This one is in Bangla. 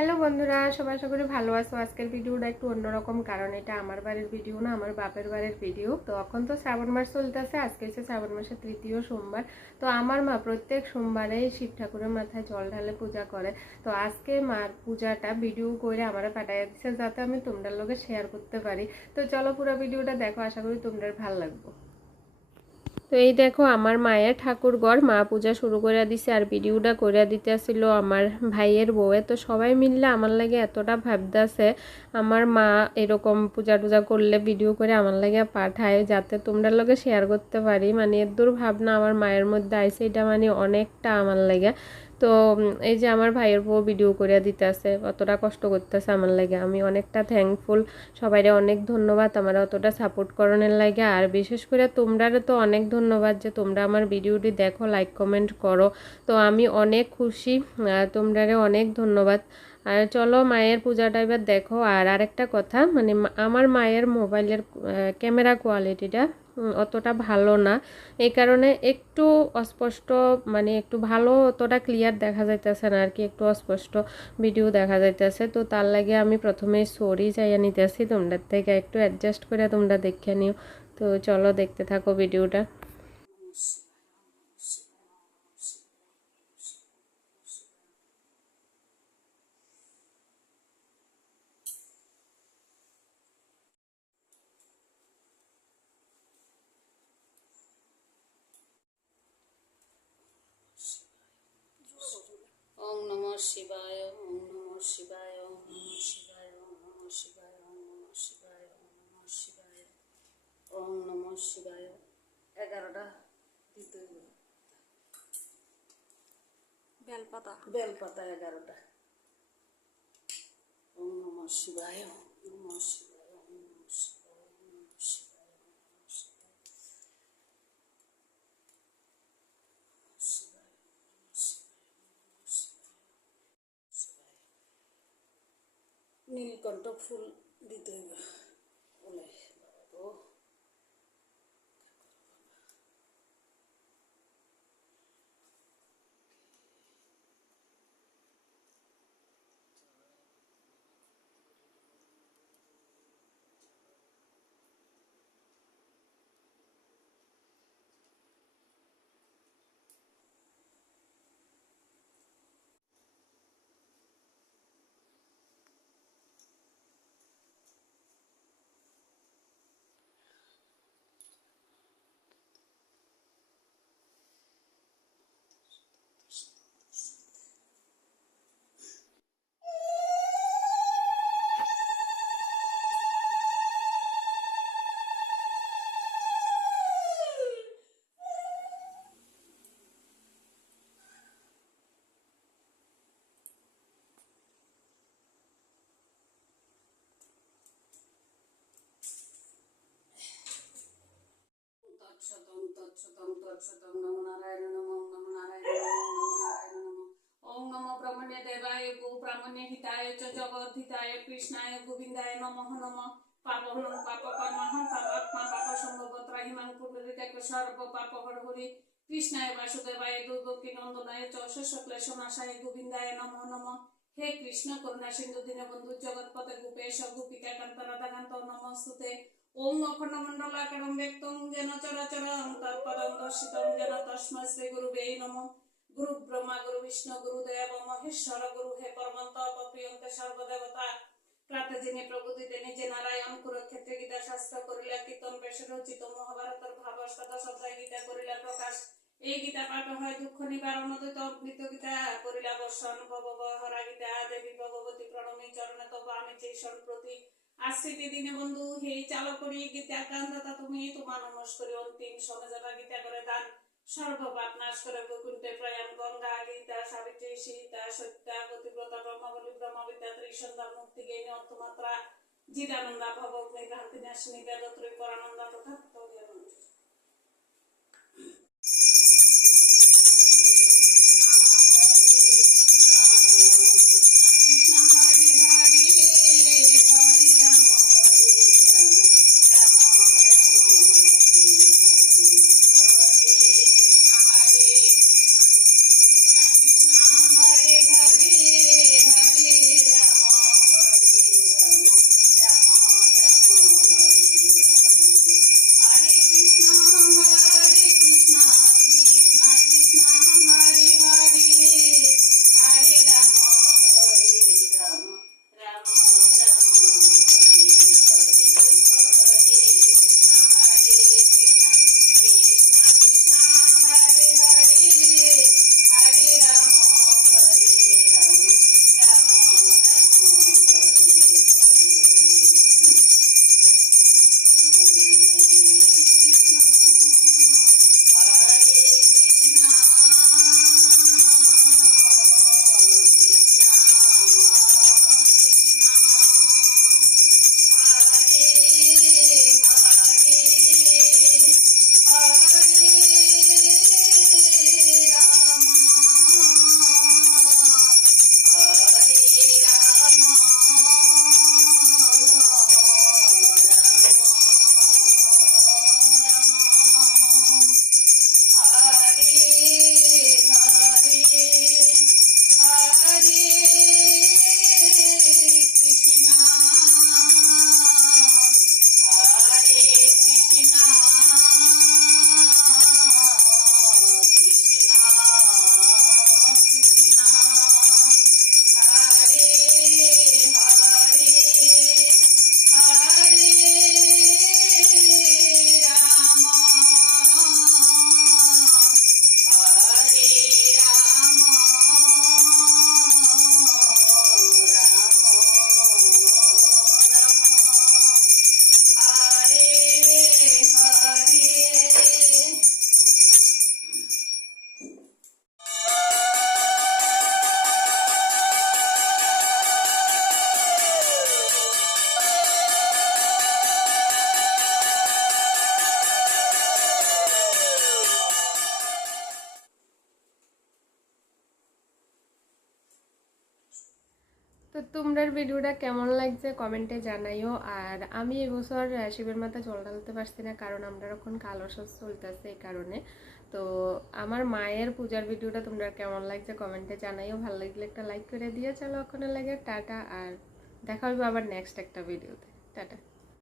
হ্যালো বন্ধুরা, সবাই আশা করি ভালো আছো। আজকের ভিডিওটা একটু অন্যরকম, কারণ এটা আমার বাড়ির ভিডিও না, আমার বাপের বাড়ির ভিডিও। তো এখন তো শ্রাবণ মাস চলতেছে, আজকে হচ্ছে শ্রাবণ মাসের তৃতীয় সোমবার। তো আমার মা প্রত্যেক সোমবারেই শিব ঠাকুরের মাথায় জল ঢালে পূজা করে। তো আজকে মার পূজাটা ভিডিও করে আমারে পাঠাইয়া দিচ্ছে, যাতে আমি তোমরা লোকে শেয়ার করতে পারি। তো চলো পুরো ভিডিওটা দেখো, আশা করি তোমরা ভালো লাগবে। তো এই দেখো আমার মায়ের ঠাকুর ঘর, মা পূজা শুরু করে দিছে আর ভিডিওটা করে দিতে আসছিল আমার ভাইয়ের বউয়ে। তো সবাই মিললে আমার লাগে এতটা ভাবতেছে, আমার মা এরকম পূজা টুজা করলে ভিডিও করে আমার লাগে পাঠায়, যাতে তোমরা লগে শেয়ার করতে পারি। মানে এর দূর ভাবনা আমার মায়ের মধ্যে আইছে, এটা মানে অনেকটা আমার লাগে। তো এই যে আমার ভাইয়ের বউ ভিডিও করে দিতেছে, অতটা কষ্ট করতেছে আমার লাগে, আমি অনেকটা থ্যাঙ্কফুল। সবাইরে অনেক ধন্যবাদ আমার অতটা সাপোর্ট করানোর লাগে। আর বিশেষ করে তোমরারে তো অনেক ধন্যবাদ যে তোমরা আমার ভিডিওটি দেখো, লাইক কমেন্ট করো। তো আমি অনেক খুশি, তোমরারে অনেক ধন্যবাদ। আর চলো মায়ের পূজাটা এবার দেখো। আর আরেকটা কথা, মানে আমার মায়ের মোবাইলের ক্যামেরা কোয়ালিটিটা অতটা ভালো না, এই কারণে একটু অস্পষ্ট, মানে একটু ভালো অতটা ক্লিয়ার দেখা যাইতেছে না আর কি, একটু অস্পষ্ট ভিডিও দেখা যাইতেছে। তো তার লাগে আমি প্রথমে সরি চাইয়া নিতেছি তোমরা থেকে, একটু অ্যাডজাস্ট করে তোমরা দেখে নিও। তো চলো দেখতে থাকো ভিডিওটা। ওম নমঃ শিবায়, ওম নমঃ শিবায়, ওম নমঃ শিবায়, ওম নমঃ শিবায়, ওম নমঃ শিবায়, ওম নমঃ শিবায়, ওম নমঃ শিবায়। 11টা দিতে হবে। বেলপাতা 11টা। ওম নমঃ শিবায়, ওম নমঃ শিবায়, ওম নমঃ শিবায়, ওম নমঃ শিবায়, ওম নমঃ শিবায়, শিবায়, শিবায়। নীলকণ্ঠ ফুল দিতে হবে। ওলে বাবা গো। তৎসতং তৎসতং তৎসতং নমো নারায়ণ নমো নমো নারায়ণ নমো নমো নারায়ণ নমো। ওম নমো ব্রহ্মণ্যে দেবায় গো ব্রাহ্মণ্যে হিতায় চ জগৎ হিতায় কৃষ্ণায় গোবিন্দায় নমঃ নমঃ। পাপহরং পাপকর্মাহং পাপাত্মা পাপসম্ভবত্রাহিমাং পুণ্ডরীকাক্ষ সর্ব পাপহরহরি। কৃষ্ণায় বাসুদেবায় দুর্গতি নন্দনায় চ শস্যক্লেশনাশায় গোবিন্দায় নমঃ নমঃ। হে কৃষ্ণ করুণা সিন্ধু দীনবন্ধু জগৎপতে গোপেশ গোপিকা কান্ত রাধাকান্ত নমস্তুতে। ওম অখণ্ডমণ্ডলাকারং ব্যক্তং যেন চরাচরং তৎপদং দর্শিতং যেন তস্मै শ্রী গুরুবে নমঃ। গুরু ব্রহ্মা গুরু বিষ্ণু গুরু দেব মহেশ্বর গুরু হে পরমন্ত অপ্রিয়ন্তে সর্বদেবতা। প্রাতে যিনি প্রভুতিতে নিজে নারায়ণ কুরুক্ষেত্রে গীতা শাস্ত্র করিলা কীর্তন বেশ রচিত মহাভারতের ভাবস্বাদ সদায় গীতা করিলা প্রকাশ। এই গীতা পাঠ হয় দুঃখ নিবারণ অদ্বৈত অমৃত গীতা করিলা বর্ষণ ভবহরা গীতা দেবী ভগবতী প্রণমী চরণে তব আমি চেই সম্প্রতি। আশ্রিতে দিনে বন্ধু হে চালক করি গীতা কান্দাতা তুমি তোমার নমস্করি অন্তিম সময় যাবা গীতা করে দান সর্বপাপ নাশ করে বৈকুণ্ঠে প্রয়াণ গঙ্গা গীতা সাবিত্রী সীতা সত্যা গতিব্রতা ব্রহ্মাবলী ব্রহ্মবিদ্যা ত্রিসন্ধ্যা মুক্তি জ্ঞানী অর্থমাত্রা জিদানন্দা ভবগ্নি ভ্রান্তি নাশিনী বেদত্রী পরানন্দা তথা তোমরার ভিডিওটা কেমন লাগছে কমেন্টে জানাইও। আর আমি এবছর শিবের মাথা জল ঢালতে পারছি না, কারণ আমরা এখন কালো সস চলতেছে এই কারণে। তো আমার মায়ের পূজার ভিডিওটা তোমরা কেমন লাগছে কমেন্টে জানাইও। ভালো লাগলে একটা লাইক করে দিয়ে চলো ওখানে লাগে টাটা। আর দেখা হবে আবার নেক্সট একটা ভিডিওতে। টাটা।